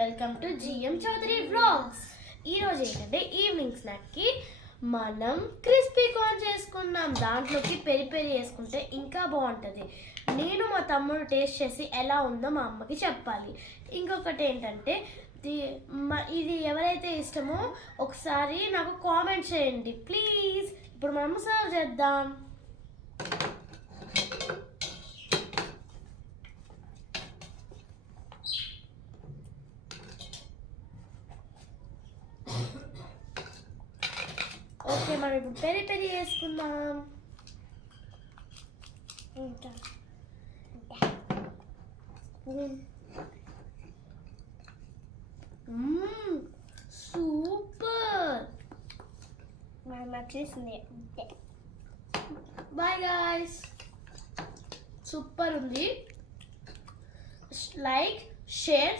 Welcome to GM Chowdary vlogs. ఈరోజు ఏంటంటే evening స్నాక్కి మనం క్రిస్పీ కార్న్ చేసుకున్నాం. దాంట్లోకి పెరి పెరి వేసుకుంటే ఇంకా బాగుంటుంది. నేను మా తమ్ముడు టేస్ట్ చేసి ఎలా ఉందో మా అమ్మకి చెప్పాలి. ఇంకొకటి ఏంటంటే ఇది ఎవరైతే ఇష్టమో ఒకసారి నాకు కామెంట్ చేయండి ప్లీజ్. ఇప్పుడు మనం సర్వ్ చేద్దాం. ఓకే, మనం ఇప్పుడు పెరి పెరి వేసుకుందాం. సూపర్. బాయ్ గాయ్స్, సూపర్ ఉంది. Like, share,